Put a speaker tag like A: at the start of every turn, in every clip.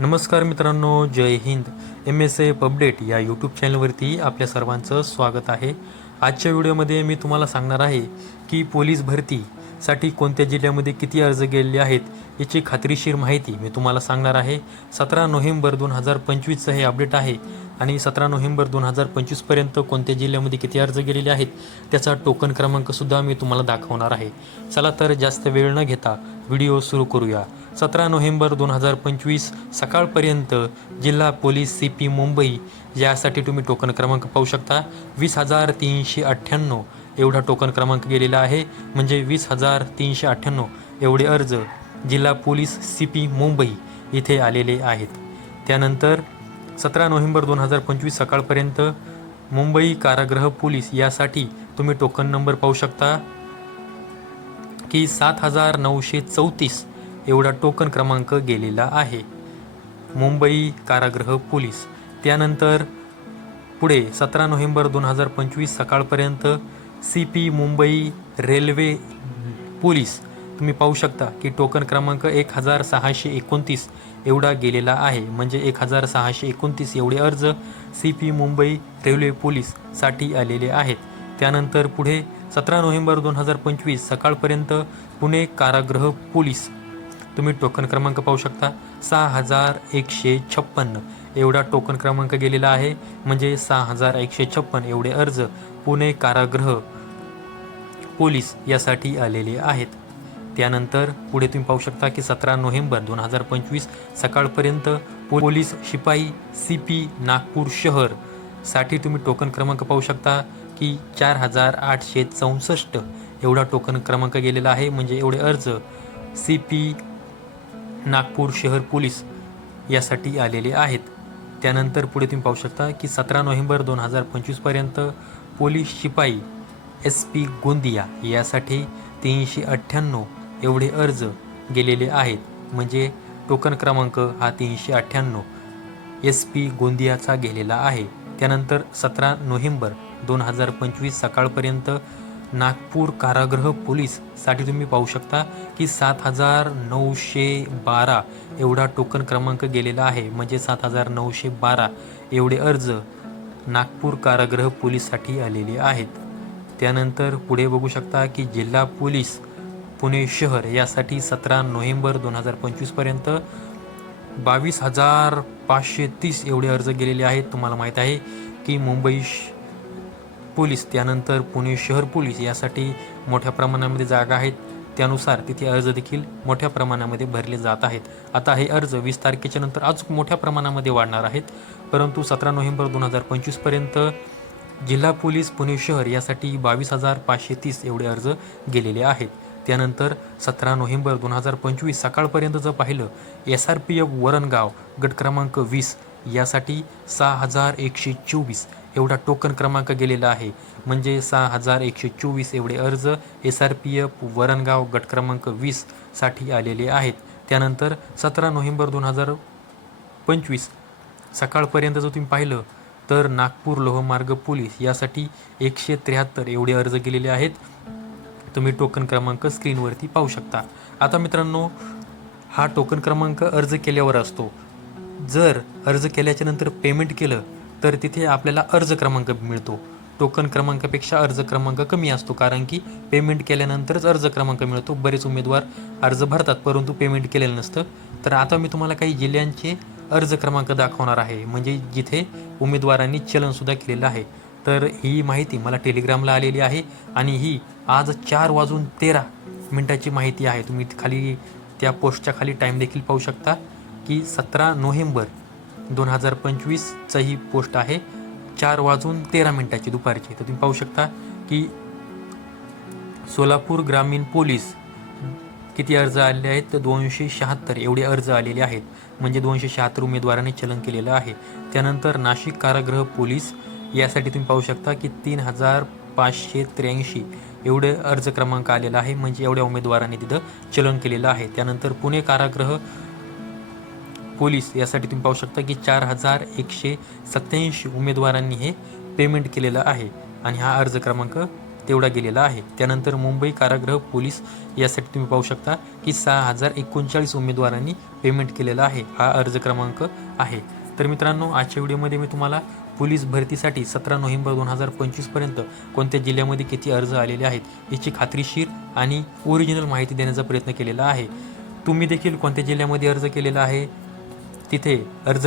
A: नमस्कार मित्रांनो जय Hind. M S F update या यूट्यूब चॅनलवरती आपल्या सर्वांचं स्वागत आहे. आजच्या व्हिडिओमध्ये मी तुम्हाला सांगणार आहे की पोलीस भरतीसाठी कोणत्या जिल्ह्यामध्ये किती अर्ज गेलेले आहेत याची खात्रीशीर माहिती मी तुम्हाला सांगणार आहे. सतरा नोव्हेंबर दोन हजार पंचवीसचं हे अपडेट आहे आणि सतरा नोव्हेंबर दोन हजार पंचवीसपर्यंत कोणत्या जिल्ह्यामध्ये किती अर्ज गेलेले आहेत त्याचा टोकन क्रमांकसुद्धा मी तुम्हाला दाखवणार आहे. चला तर जास्त वेळ न घेता व्हिडिओ सुरू करूया. सतरा नोव्हेंबर दोन हजार पंचवीस सकाळपर्यंत जिल्हा पोलीस सी पी मुंबई. यासाठी तुम्ही टोकन क्रमांक पाहू शकता. वीस हजार तीनशे अठ्ठ्याण्णव एवढा टोकन क्रमांक गेलेला आहे. म्हणजे वीस हजार तीनशे अठ्ठ्याण्णव एवढे अर्ज जिल्हा पोलीस सी पी मुंबई इथे आलेले आहेत. त्यानंतर सतरा नोव्हेंबर दोन हजार पंचवीस सकाळपर्यंत मुंबई कारागृह पोलीस यासाठी तुम्ही टोकन नंबर पाहू शकता की सात हजार नऊशे चौतीस एवढा टोकन क्रमांक गेलेला आहे. मुंबई कारागृह पोलीस. त्यानंतर पुढे सतरा नोव्हेंबर दोन हजार पंचवीस सकाळपर्यंत C P Mumbai railway police. तुम्ही पाहू शकता की टोकन क्रमांक एक हजार सहाशे एकोणतीस एवढा गेलेला आहे. म्हणजे एक हजार सहाशे एकोणतीस एवढे अर्ज सी पी मुंबई रेल्वे पोलीससाठी आलेले आहेत. त्यानंतर पुढे सतरा नोव्हेंबर दोन हजार पंचवीस सकाळपर्यंत पुणे कारागृह पोलीस. तुम्ही टोकन क्रमांक पाहू शकता. सहा हजार एकशे छप्पन्न एवढा टोकन क्रमांक गेलेला आहे. म्हणजे सहा हजार एकशे छप्पन एवढे अर्ज पुणे कारागृह पोलीस यासाठी आलेले आहेत. त्यानंतर पुढे तुम्ही पाहू शकता की सतरा नोव्हेंबर दोन हजार पंचवीस सकाळपर्यंत पोलीस शिपाई सी पी नागपूर शहरसाठी तुम्ही टोकन क्रमांक पाहू शकता की चार हजार आठशे चौसष्ट एवढा टोकन क्रमांक गेलेला आहे. म्हणजे एवढे अर्ज सी पी नागपूर शहर पोलीस यासाठी आलेले आहेत. त्यानंतर पुढे तुम्ही पाहू शकता की सतरा नोव्हेंबर दोन हजार पंचवीसपर्यंत पोलीस शिपाई एस पी गोंदिया यासाठी तीनशे अठ्ठ्याण्णव एवढे अर्ज गेलेले आहेत. म्हणजे टोकन क्रमांक हा तीनशे अठ्ठ्याण्णव एस पी गोंदियाचा गेलेला आहे. त्यानंतर सतरा नोव्हेंबर दोन हजार पंचवीस सकाळपर्यंत नागपूर कारागृह पोलीससाठी तुम्ही पाहू शकता की सात हजार नऊशे बारा एवढा टोकन क्रमांक गेलेला आहे. म्हणजे सात हजार नऊशे बारा एवढे अर्ज नागपूर कारागृह पोलीससाठी आलेले आहेत. त्यानंतर पुढे बघू शकता की जिल्हा पोलीस पुणे शहर यासाठी सतरा नोव्हेंबर दोन हजार पंचवीसपर्यंत बावीस हजार पाचशे तीस एवढे अर्ज गेलेले आहेत. तुम्हाला माहीत आहे की मुंबई श- पोलीस त्यानंतर पुणे शहर पोलीस यासाठी मोठ्या प्रमाणामध्ये जागा आहेत. त्यानुसार तिथे अर्ज देखील मोठ्या प्रमाणामध्ये भरले जात आहेत. आता हे अर्ज वीस तारखेच्या नंतर अजून मोठ्या प्रमाणामध्ये वाढणार आहेत. परंतु सतरा नोव्हेंबर दोन हजार पंचवीसपर्यंत जिल्हा पोलीस पुणे शहर यासाठी बावीस हजार पाचशे तीस एवढे अर्ज गेलेले आहेत. त्यानंतर सतरा नोव्हेंबर दोन हजार पंचवीस सकाळपर्यंत जर पाहिलं S R P F Varangaon गट क्रमांक वीस यासाठी सहा हजार एकशे चोवीस एवढा टोकन क्रमांक गेलेला आहे. म्हणजे सहा हजार एकशे चोवीस एवढे अर्ज S R P F Varangaon गट क्रमांक वीससाठी आलेले आहेत. त्यानंतर सतरा नोव्हेंबर दोन हजार पंचवीस सकाळपर्यंत जर तुम्ही पाहिलं तर नागपूर लोहमार्ग पोलीस यासाठी एकशे त्र्याहत्तर एवढे अर्ज गेलेले आहेत. तुम्ही टोकन क्रमांक स्क्रीनवरती पाहू शकता. आता मित्रांनो हा टोकन क्रमांक अर्ज केल्यावर असतो. जर अर्ज केल्याच्यानंतर पेमेंट केलं तर तिथे आपल्याला अर्ज क्रमांक मिळतो. टोकन क्रमांकापेक्षा अर्ज क्रमांक कमी असतो कारण की पेमेंट केल्यानंतरच अर्ज क्रमांक मिळतो. बरेच उमेदवार अर्ज भरतात परंतु पेमेंट केलेलं नसतं. तर आता मी तुम्हाला काही जिल्ह्यांचे अर्ज क्रमांक दाखवणार आहे. म्हणजे जिथे उमेदवारांनी चलनसुद्धा केलेलं आहे. तर ही माहिती मला टेलिग्रामला आलेली आहे आणि ही आज चार वाजून तेरा मिनटाची माहिती आहे. तुम्ही खाली त्या पोस्टच्या खाली टाईम देखील पाहू शकता की सतरा नोव्हेंबर दोन हजार पंचवीसचं ही पोस्ट आहे. चार वाजून तेरा मिनटाची दुपारची. तर तुम्ही पाहू शकता की सोलापूर ग्रामीण पोलीस किती अर्ज आलेले आहेत? तर दोनशे शहात्तर एवढे अर्ज आलेले आहेत. म्हणजे दोनशे शहात्तर उमेदवारांनी चलन केलेलं आहे. त्यानंतर नाशिक कारागृह पोलीस यासाठी तुम्ही पाहू शकता की तीन हजार पाचशे त्र्याऐंशी एवढे अर्ज क्रमांक आलेला आहे. म्हणजे एवढ्या उमेदवारांनी तिथं चलन केलेलं आहे. त्यानंतर पुणे कारागृह पोलीस यासाठी तुम्ही पाहू शकता की चार हजार एकशे सत्याऐंशी उमेदवारांनी हे पेमेंट केलेलं आहे. आणि हा अर्ज क्रमांक तेवढा गेलेला आहे. त्यानंतर मुंबई कारागृह पोलीस यासाठी तुम्ही पाहू शकता की सहा हजार एकोणचाळीस उमेदवारांनी पेमेंट केलेला आहे. हा अर्ज क्रमांक आहे. तर मित्रांनो आजच्या व्हिडिओमध्ये मी तुम्हाला पोलीस भरतीसाठी सतरा नोव्हेंबर दोन हजार पंचवीसपर्यंत कोणत्या जिल्ह्यामध्ये किती अर्ज आलेले आहेत याची खात्रीशीर आणि ओरिजिनल माहिती देण्याचा प्रयत्न केलेला आहे. तुम्ही देखील कोणत्या जिल्ह्यामध्ये अर्ज केलेला आहे? तिथे अर्ज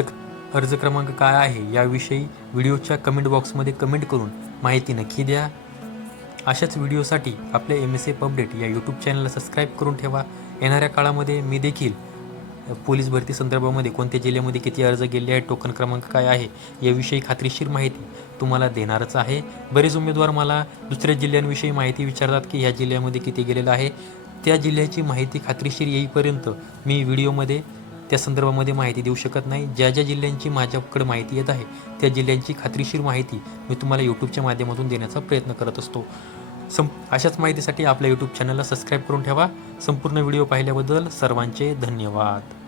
A: अर्ज क्रमांक काय आहे याविषयी व्हिडिओच्या कमेंट बॉक्समध्ये कमेंट करून माहिती नक्की द्या. अशाच व्हिडिओसाठी आपले एम एस एफ अपडेट या यूट्यूब चॅनलला सबस्क्राईब करून ठेवा. येणाऱ्या काळामध्ये मी देखील पोलीस भरती संदर्भामध्ये कोणत्या जिल्ह्यामध्ये किती अर्ज गेले आहेत टोकन क्रमांक काय आहे याविषयी खात्रीशीर माहिती तुम्हाला देणारच आहे. बरेच उमेदवार मला दुसऱ्या जिल्ह्यांविषयी माहिती विचारतात की ह्या जिल्ह्यामध्ये किती गेलेलं आहे. त्या जिल्ह्याची माहिती खात्रीशीर येईपर्यंत मी व्हिडिओमध्ये त्या संदर्भामध्ये माहिती देऊ शकत नाही. ज्या ज्या जिल्ह्यांची माझ्याकडे माहिती येत आहे त्या जिल्ह्यांची खात्रीशीर माहिती मी तुम्हाला यूट्यूबच्या माध्यमातून देण्याचा प्रयत्न करत असतो. सं अशाच माहितीसाठी आपल्या यूट्यूब चॅनलला सबस्क्राईब करून ठेवा. संपूर्ण व्हिडिओ पाहिल्याबद्दल सर्वांचे धन्यवाद.